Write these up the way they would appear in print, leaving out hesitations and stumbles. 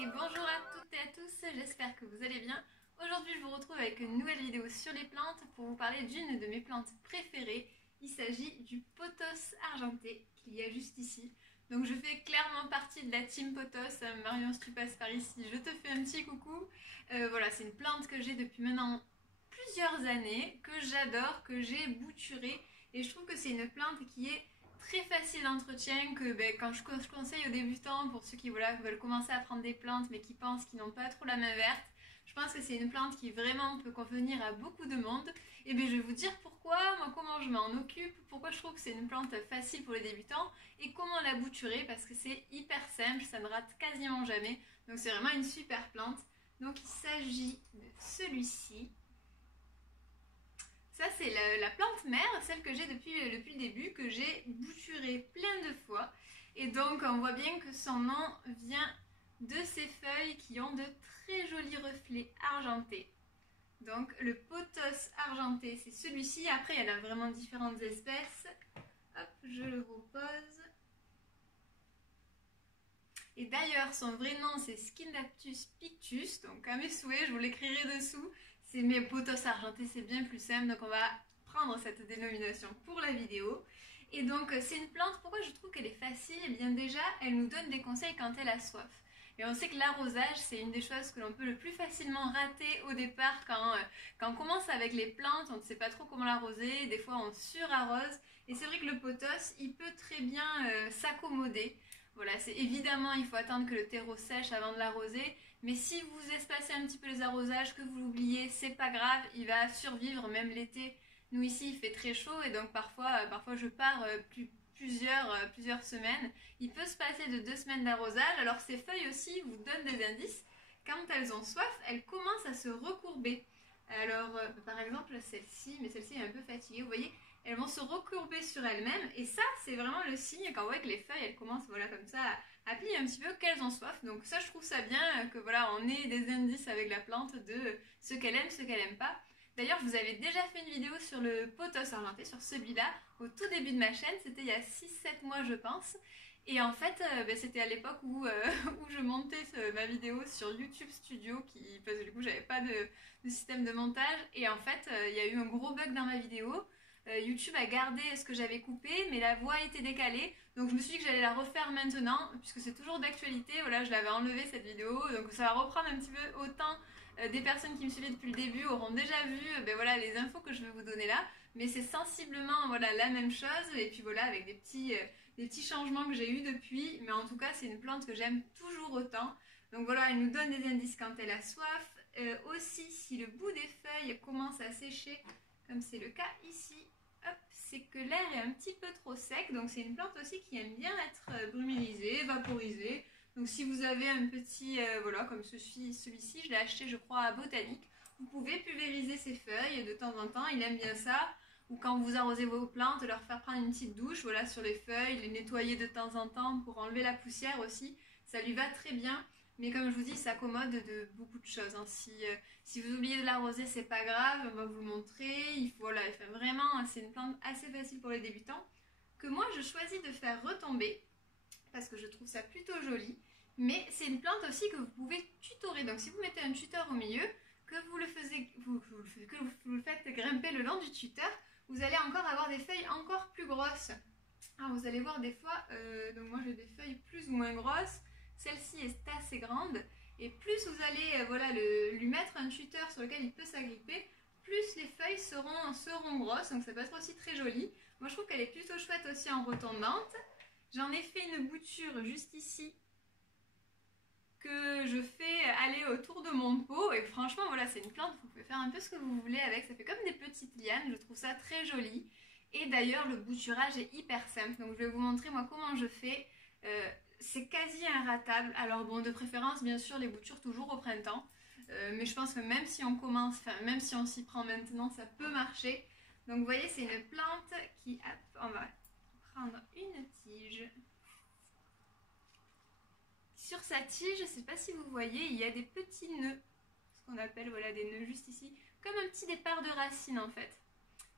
Et bonjour à toutes et à tous, j'espère que vous allez bien. Aujourd'hui je vous retrouve avec une nouvelle vidéo sur les plantes pour vous parler d'une de mes plantes préférées. Il s'agit du pothos argenté qu'il y a juste ici. Donc je fais clairement partie de la team pothos. Marion, si tu passes par ici, je te fais un petit coucou. Voilà, c'est une plante que j'ai depuis maintenant plusieurs années, que j'adore, que j'ai bouturée. Et je trouve que c'est une plante qui est très facile d'entretien, que quand je conseille aux débutants, pour ceux qui veulent commencer à prendre des plantes mais qui pensent qu'ils n'ont pas trop la main verte, je pense que c'est une plante qui vraiment peut convenir à beaucoup de monde. Et bien je vais vous dire pourquoi, moi comment je m'en occupe, pourquoi je trouve que c'est une plante facile pour les débutants et comment la bouturer, parce que c'est hyper simple, ça ne rate quasiment jamais. Donc c'est vraiment une super plante. Donc il s'agit de celui-ci. Ça c'est la plante mère, celle que j'ai depuis le début, que j'ai bouturée plein de fois. Et donc on voit bien que son nom vient de ses feuilles qui ont de très jolis reflets argentés. Donc le pothos argenté, c'est celui-ci. Après il y en a vraiment différentes espèces. Hop, je le repose. Et d'ailleurs, son vrai nom, c'est Scindaptus pictus. Donc, à mes souhaits, je vous l'écrirai dessous. C'est mes pothos argentés, c'est bien plus simple. Donc, on va prendre cette dénomination pour la vidéo. Et donc, c'est une plante, pourquoi je trouve qu'elle est facile? Eh bien, déjà, elle nous donne des conseils quand elle a soif. Et on sait que l'arrosage, c'est une des choses que l'on peut le plus facilement rater au départ quand on commence avec les plantes, on ne sait pas trop comment l'arroser, des fois on surarrose. Et c'est vrai que le pothos, il peut très bien s'accommoder. Voilà, c'est évidemment, il faut attendre que le terreau sèche avant de l'arroser. Mais si vous espacez un petit peu les arrosages, que vous l'oubliez, c'est pas grave, il va survivre même l'été. Nous ici, il fait très chaud et donc parfois je pars plusieurs semaines. Il peut se passer de 2 semaines d'arrosage. Alors ces feuilles aussi vous donnent des indices. Quand elles ont soif, elles commencent à se recourber. Alors par exemple celle-ci, mais celle-ci est un peu fatiguée, vous voyez, elles vont se recourber sur elles-mêmes et ça c'est vraiment le signe quand on voit que les feuilles elles commencent voilà comme ça à plier un petit peu qu'elles ont soif. Donc ça je trouve ça bien que voilà on ait des indices avec la plante de ce qu'elle aime, ce qu'elle aime pas. D'ailleurs je vous avais déjà fait une vidéo sur le pothos argenté, sur celui-là, au tout début de ma chaîne, c'était il y a 6-7 mois je pense. Et en fait, c'était à l'époque où je montais ma vidéo sur YouTube Studio, parce que du coup j'avais pas de système de montage. Et en fait, il y a eu un gros bug dans ma vidéo. YouTube a gardé ce que j'avais coupé, mais la voix était décalée. Donc je me suis dit que j'allais la refaire maintenant, puisque c'est toujours d'actualité. Voilà, je l'avais enlevée cette vidéo, donc ça va reprendre un petit peu autant. Des personnes qui me suivaient depuis le début auront déjà vu voilà, les infos que je vais vous donner là. Mais c'est sensiblement voilà, la même chose. Et puis voilà, avec des petits changements que j'ai eu depuis. Mais en tout cas, c'est une plante que j'aime toujours autant. Donc voilà, elle nous donne des indices quand elle a soif. Aussi, si le bout des feuilles commence à sécher, comme c'est le cas ici, hop, c'est que l'air est un petit peu trop sec. Donc c'est une plante aussi qui aime bien être brumilisée, vaporisée. Donc si vous avez un petit, voilà, comme celui-ci, je l'ai acheté je crois à Botanique. Vous pouvez pulvériser ces feuilles de temps en temps, il aime bien ça. Ou quand vous arrosez vos plantes, leur faire prendre une petite douche voilà, sur les feuilles, les nettoyer de temps en temps pour enlever la poussière aussi. Ça lui va très bien. Mais comme je vous dis, il s'accommode de beaucoup de choses. Hein. Si vous oubliez de l'arroser, c'est pas grave, on va vous le montrer. Voilà, vraiment, c'est une plante assez facile pour les débutants. Que moi, je choisis de faire retomber, parce que je trouve ça plutôt joli. Mais c'est une plante aussi que vous pouvez tutorer. Donc si vous mettez un tuteur au milieu, que vous le faites grimper le long du tuteur, vous allez encore avoir des feuilles encore plus grosses. Alors vous allez voir des fois, donc moi j'ai des feuilles plus ou moins grosses. Celle-ci est assez grande. Et plus vous allez voilà, lui mettre un tuteur sur lequel il peut s'agripper, plus les feuilles seront grosses. Donc ça peut être aussi très joli. Moi je trouve qu'elle est plutôt chouette aussi en retombante. J'en ai fait une bouture juste ici que je fais aller autour de mon pot et franchement voilà c'est une plante, vous pouvez faire un peu ce que vous voulez avec, ça fait comme des petites lianes, je trouve ça très joli. Et d'ailleurs le bouturage est hyper simple, donc je vais vous montrer moi comment je fais. C'est quasi inratable, alors bon de préférence bien sûr les boutures toujours au printemps, mais je pense que même si on commence, enfin même si on s'y prend maintenant ça peut marcher. Donc vous voyez c'est une plante qui, on va prendre une tige. Sur sa tige, je ne sais pas si vous voyez, il y a des petits nœuds, ce qu'on appelle voilà, des nœuds juste ici, comme un petit départ de racines en fait.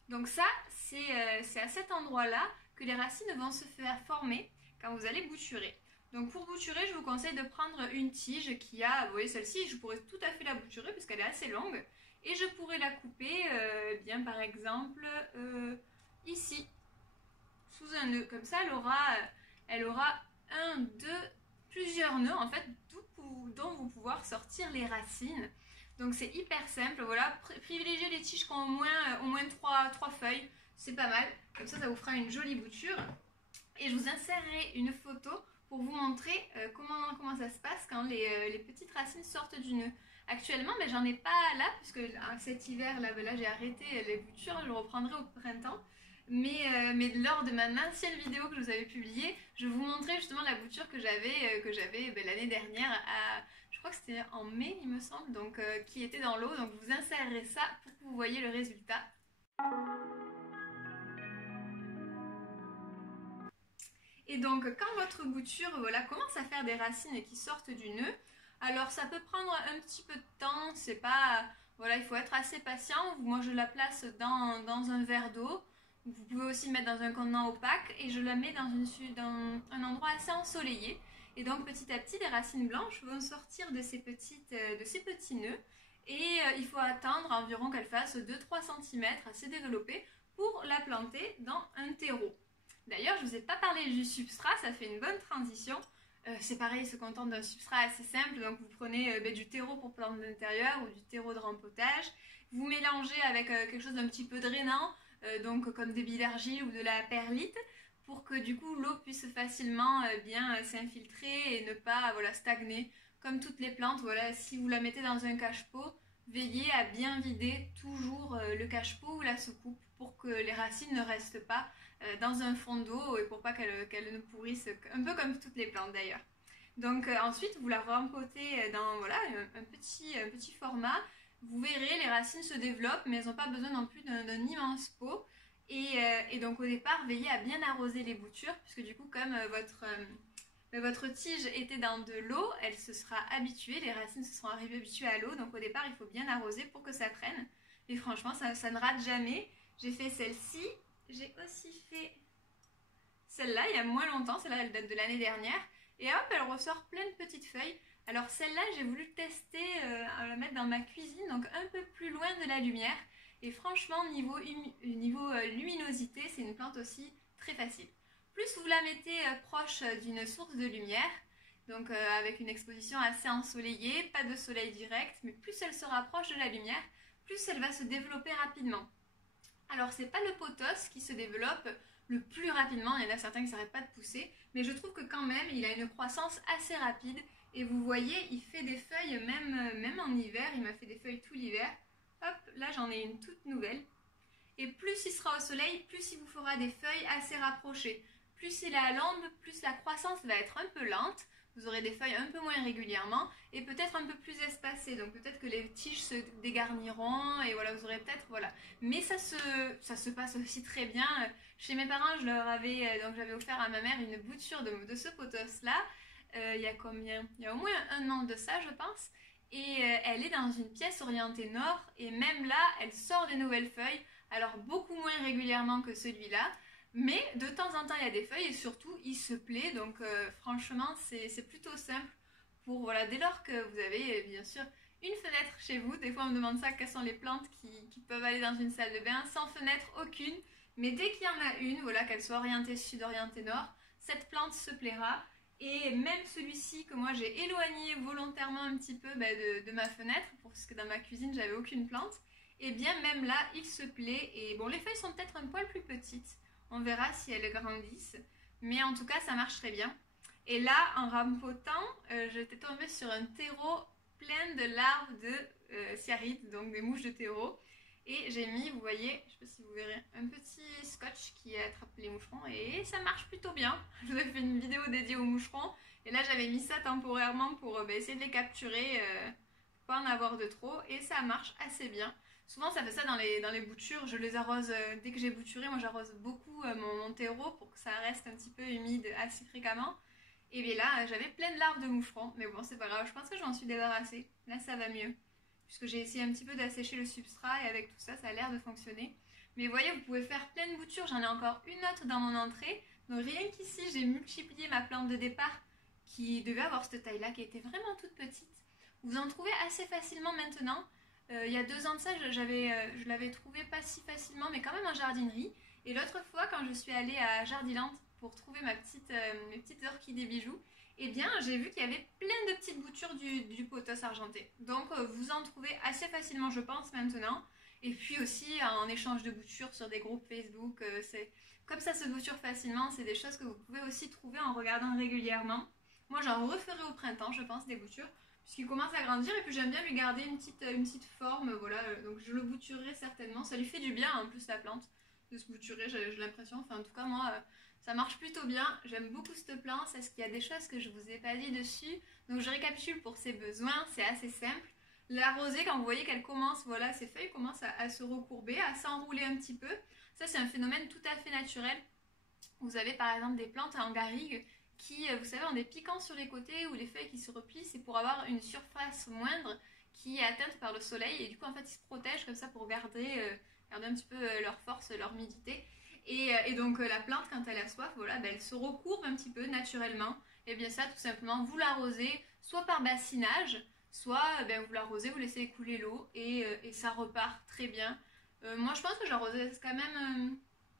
Donc ça, c'est à cet endroit-là que les racines vont se faire former quand vous allez bouturer. Donc pour bouturer, je vous conseille de prendre une tige qui a, vous voyez celle-ci, je pourrais tout à fait la bouturer parce qu'elle est assez longue. Et je pourrais la couper, bien par exemple, ici, sous un nœud. Comme ça, elle aura plusieurs nœuds en fait, dont vous pouvoir sortir les racines. Donc c'est hyper simple, voilà, privilégiez les tiges qui ont au moins 3 feuilles, c'est pas mal. Comme ça vous fera une jolie bouture. Et je vous insérerai une photo pour vous montrer comment ça se passe quand les petites racines sortent du nœud. Actuellement, j'en ai pas là, puisque cet hiver, là j'ai arrêté les boutures, je reprendrai au printemps. Mais lors de ma ancienne vidéo que je vous avais publiée, je vous montrais justement la bouture que j'avais l'année dernière, je crois que c'était en mai il me semble, donc qui était dans l'eau. Donc je vous insérerai ça pour que vous voyez le résultat. Et donc quand votre bouture commence à faire des racines qui sortent du nœud, alors ça peut prendre un petit peu de temps, c'est pas, il faut être assez patient. Moi je la place dans un verre d'eau. Vous pouvez aussi le mettre dans un contenant opaque et je la mets dans un endroit assez ensoleillé. Et donc petit à petit, les racines blanches vont sortir de ces petits nœuds. Et il faut attendre environ qu'elle fasse 2-3 cm assez développée pour la planter dans un terreau. D'ailleurs, je ne vous ai pas parlé du substrat, ça fait une bonne transition. C'est pareil, il se contente d'un substrat assez simple. Donc vous prenez du terreau pour planter l'intérieur ou du terreau de rempotage. Vous mélangez avec quelque chose d'un petit peu drainant. Donc comme des billes d'argile ou de la perlite, pour que du coup l'eau puisse facilement bien s'infiltrer et ne pas stagner. Comme toutes les plantes, si vous la mettez dans un cache-pot, veillez à bien vider toujours le cache-pot ou la soucoupe pour que les racines ne restent pas dans un fond d'eau et pour pas qu'elles ne pourrissent, un peu comme toutes les plantes d'ailleurs. Donc ensuite vous la rempotez dans un petit format. Vous verrez, les racines se développent, mais elles n'ont pas besoin non plus d'un immense pot. Et donc au départ, veillez à bien arroser les boutures, puisque du coup, comme votre tige était dans de l'eau, elle se sera habituée, les racines se seront arrivées habituées à l'eau. Donc au départ, il faut bien arroser pour que ça prenne. Et franchement, ça ne rate jamais. J'ai fait celle-ci, j'ai aussi fait celle-là il y a moins longtemps, celle-là elle date de l'année dernière. Et hop, elle ressort plein de petites feuilles. Alors celle-là, j'ai voulu tester à la mettre dans ma cuisine, donc un peu plus loin de la lumière. Et franchement, niveau luminosité, c'est une plante aussi très facile. Plus vous la mettez proche d'une source de lumière, donc avec une exposition assez ensoleillée, pas de soleil direct, mais plus elle se rapproche de la lumière, plus elle va se développer rapidement. Alors c'est pas le pothos qui se développe le plus rapidement, il y en a certains qui ne s'arrêtent pas de pousser, mais je trouve que quand même, il a une croissance assez rapide. Et vous voyez, il fait des feuilles même en hiver, il m'a fait des feuilles tout l'hiver. Hop, là j'en ai une toute nouvelle. Et plus il sera au soleil, plus il vous fera des feuilles assez rapprochées. Plus il est à l'ombre, plus la croissance va être un peu lente. Vous aurez des feuilles un peu moins régulièrement et peut-être un peu plus espacées. Donc peut-être que les tiges se dégarniront et vous aurez peut-être, Mais ça se passe aussi très bien. Chez mes parents, j'avais offert à ma mère une bouture de ce pothos-là. Il y a combien? Il y a au moins un an de ça, je pense. Et elle est dans une pièce orientée nord. Et même là, elle sort des nouvelles feuilles. Alors beaucoup moins régulièrement que celui-là. Mais de temps en temps, il y a des feuilles. Et surtout, il se plaît. Donc franchement, c'est plutôt simple. Dès lors que vous avez, bien sûr, une fenêtre chez vous. Des fois, on me demande ça, quelles sont les plantes qui peuvent aller dans une salle de bain. Sans fenêtre, aucune. Mais dès qu'il y en a une, qu'elle soit orientée sud, orientée nord, cette plante se plaira. Et même celui-ci que moi j'ai éloigné volontairement un petit peu de ma fenêtre, parce que dans ma cuisine j'avais aucune plante, et bien même là il se plaît. Et bon, les feuilles sont peut-être un poil plus petites, on verra si elles grandissent, mais en tout cas ça marche très bien. Et là en rempotant, j'étais tombée sur un terreau plein de larves de cyarides, donc des mouches de terreau. Et j'ai mis, vous voyez, je ne sais pas si vous verrez, un petit scotch qui attrape les moucherons et ça marche plutôt bien. Je vous ai fait une vidéo dédiée aux moucherons et là j'avais mis ça temporairement pour essayer de les capturer, pour pas en avoir de trop, et ça marche assez bien. Souvent ça fait ça dans les boutures, je les arrose dès que j'ai bouturé, moi j'arrose beaucoup mon terreau pour que ça reste un petit peu humide assez fréquemment. Et bien là j'avais plein de larves de moucherons, mais bon c'est pas grave, je pense que je m'en suis débarrassée, là ça va mieux. Puisque j'ai essayé un petit peu d'assécher le substrat et avec tout ça, ça a l'air de fonctionner. Mais vous voyez, vous pouvez faire plein de boutures. J'en ai encore une autre dans mon entrée. Donc rien qu'ici, j'ai multiplié ma plante de départ qui devait avoir cette taille-là, qui était vraiment toute petite. Vous en trouvez assez facilement maintenant. Il y a 2 ans de ça, je l'avais trouvé pas si facilement, mais quand même en jardinerie. Et l'autre fois, quand je suis allée à Jardiland pour trouver mes petites orchidées bijoux, eh bien, j'ai vu qu'il y avait plein de petites boutures du pothos argenté. Donc, vous en trouvez assez facilement, je pense, maintenant. Et puis aussi, en échange de boutures sur des groupes Facebook, c'est comme ça se bouture facilement. C'est des choses que vous pouvez aussi trouver en regardant régulièrement. Moi, j'en referai au printemps, je pense, des boutures, puisqu'il commence à grandir. Et puis, j'aime bien lui garder une petite forme, voilà. Donc, je le bouturerai certainement. Ça lui fait du bien, en plus, la plante, de se bouturer, j'ai l'impression. Enfin, en tout cas, moi... ça marche plutôt bien, j'aime beaucoup cette plante, est-ce qu'il y a des choses que je vous ai pas dit dessus? Donc je récapitule pour ses besoins, c'est assez simple. L'arroser, quand vous voyez qu'elle commence, voilà, ses feuilles commencent à se recourber, à s'enrouler un petit peu. Ça c'est un phénomène tout à fait naturel. Vous avez par exemple des plantes en garrigue qui, vous savez, ont des piquants sur les côtés ou les feuilles qui se replient, c'est pour avoir une surface moindre qui est atteinte par le soleil et du coup en fait ils se protègent comme ça pour garder un petit peu leur force, leur humidité. Et donc la plante, quand elle a soif, voilà, elle se recourbe un petit peu naturellement. Et bien ça, tout simplement, vous l'arrosez soit par bassinage, soit vous l'arrosez, vous laissez écouler l'eau et ça repart très bien. Moi, je pense que j'arrose quand même,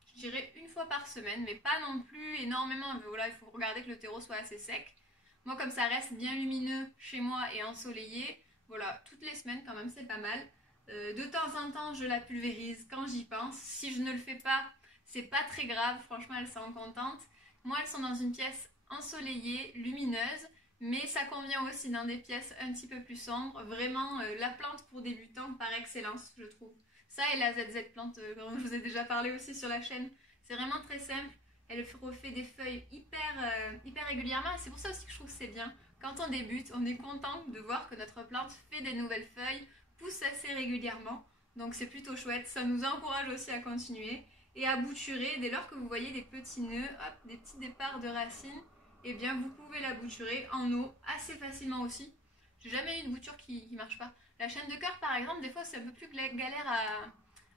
je dirais, 1 fois par semaine, mais pas non plus énormément. Voilà, il faut regarder que le terreau soit assez sec. Moi, comme ça reste bien lumineux chez moi et ensoleillé, voilà, toutes les semaines quand même, c'est pas mal. De temps en temps, je la pulvérise quand j'y pense. Si je ne le fais pas, c'est pas très grave, franchement elles sont contentes. Moi elles sont dans une pièce ensoleillée, lumineuse, mais ça convient aussi dans des pièces un petit peu plus sombres. Vraiment la plante pour débutants par excellence, je trouve. Ça et la ZZ plante, dont je vous ai déjà parlé aussi sur la chaîne. C'est vraiment très simple, elle refait des feuilles hyper régulièrement. C'est pour ça aussi que je trouve que c'est bien. Quand on débute, on est content de voir que notre plante fait des nouvelles feuilles, pousse assez régulièrement. Donc c'est plutôt chouette, ça nous encourage aussi à continuer. Et à bouturer, dès lors que vous voyez des petits nœuds, hop, des petits départs de racines, eh bien vous pouvez la bouturer en eau assez facilement aussi. J'ai jamais eu de bouture qui marche pas. La chaîne de cœur par exemple, des fois c'est un peu plus galère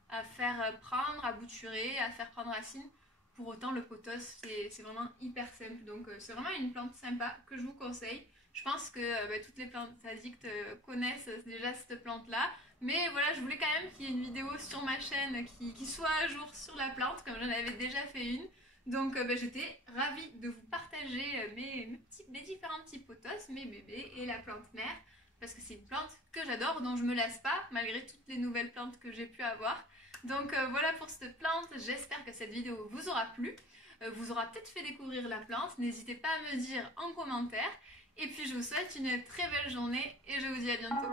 à faire prendre, à bouturer, à faire prendre racine. Pour autant le pothos c'est vraiment hyper simple, donc c'est vraiment une plante sympa que je vous conseille. Je pense que toutes les plantes addicts connaissent déjà cette plante là. Mais voilà, je voulais quand même qu'il y ait une vidéo sur ma chaîne qui soit à jour sur la plante, comme j'en avais déjà fait une. Donc j'étais ravie de vous partager mes différents petits pothos, mes bébés et la plante mère. Parce que c'est une plante que j'adore, dont je me lasse pas, malgré toutes les nouvelles plantes que j'ai pu avoir. Donc voilà pour cette plante, j'espère que cette vidéo vous aura plu. Vous aura peut-être fait découvrir la plante, n'hésitez pas à me dire en commentaire. Et puis je vous souhaite une très belle journée et je vous dis à bientôt.